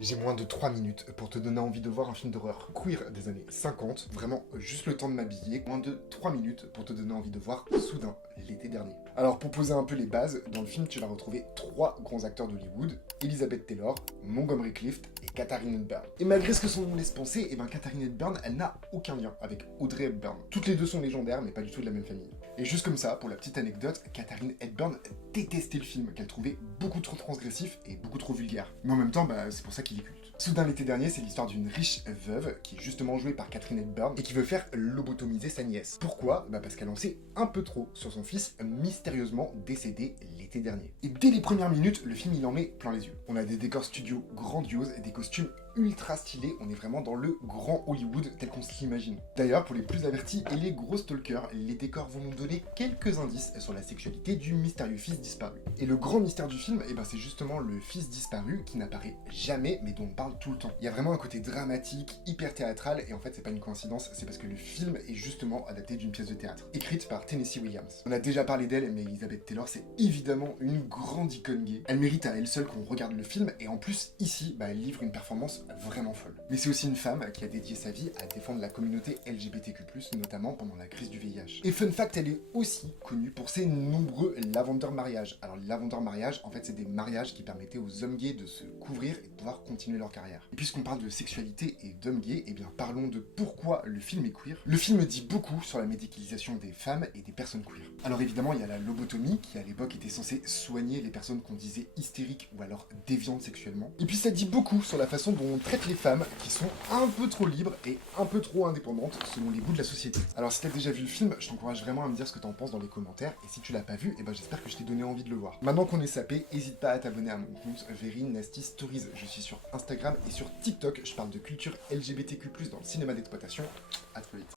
J'ai moins de 3 minutes pour te donner envie de voir un film d'horreur queer des années 50. Vraiment, juste le temps de m'habiller. Moins de 3 minutes pour te donner envie de voir Soudain, l'été dernier. Alors, pour poser un peu les bases, dans le film, tu vas retrouver 3 grands acteurs d'Hollywood, Elizabeth Taylor, Montgomery Clift et Katharine Hepburn. Et malgré ce que son nom laisse penser, Katharine Hepburn, elle n'a aucun lien avec Audrey Hepburn. Toutes les deux sont légendaires, mais pas du tout de la même famille. Et juste comme ça, pour la petite anecdote, Katharine Hepburn détestait le film, qu'elle trouvait beaucoup trop transgressif et beaucoup trop vulgaire. Mais en même temps, c'est pour ça qu'il est culte. Soudain l'été dernier, c'est l'histoire d'une riche veuve qui est justement jouée par Katharine Hepburn et qui veut faire lobotomiser sa nièce. Pourquoi ? Parce qu'elle en sait un peu trop sur son fils mystérieusement décédé l'été dernier. Et dès les premières minutes, le film il en met plein les yeux. On a des décors studio grandioses, des costumes ultra stylés, on est vraiment dans le grand Hollywood tel qu'on se l'imagine. D'ailleurs, pour les plus avertis et les gros stalkers, les décors vont nous donner quelques indices sur la sexualité du mystérieux fils disparu. Et le grand mystère du film, c'est justement le fils disparu qui n'apparaît jamais mais dont on parle tout le temps. Il y a vraiment un côté dramatique, hyper théâtral, et en fait c'est pas une coïncidence, c'est parce que le film est justement adapté d'une pièce de théâtre, écrite par Tennessee Williams. On a déjà parlé d'elle, mais Elizabeth Taylor c'est évidemment une grande icône gay. Elle mérite à elle seule qu'on regarde le film, et en plus ici, elle livre une performance vraiment folle. Mais c'est aussi une femme qui a dédié sa vie à défendre la communauté LGBTQ+, notamment pendant la crise du VIH. Et fun fact, elle est aussi connue pour ses nombreux lavender mariages. Alors les lavender mariages, en fait c'est des mariages qui permettaient aux hommes gays de se couvrir et de pouvoir continuer leur carrière. Et puisqu'on parle de sexualité et d'hommes gays, parlons de pourquoi le film est queer. Le film dit beaucoup sur la médicalisation des femmes et des personnes queer. Alors évidemment, il y a la lobotomie, qui à l'époque était censée soigner les personnes qu'on disait hystériques ou alors déviantes sexuellement. Et puis ça dit beaucoup sur la façon dont on traite les femmes, qui sont un peu trop libres et un peu trop indépendantes selon les goûts de la société. Alors si t'as déjà vu le film, je t'encourage vraiment à me dire ce que t'en penses dans les commentaires, et si tu l'as pas vu, j'espère que je t'ai donné envie de le voir. Maintenant qu'on est sapé, n'hésite pas à t'abonner à mon compte Very Nasty Stories. Je suis sur Instagram et sur TikTok, je parle de culture LGBTQ+, dans le cinéma d'exploitation. À très vite.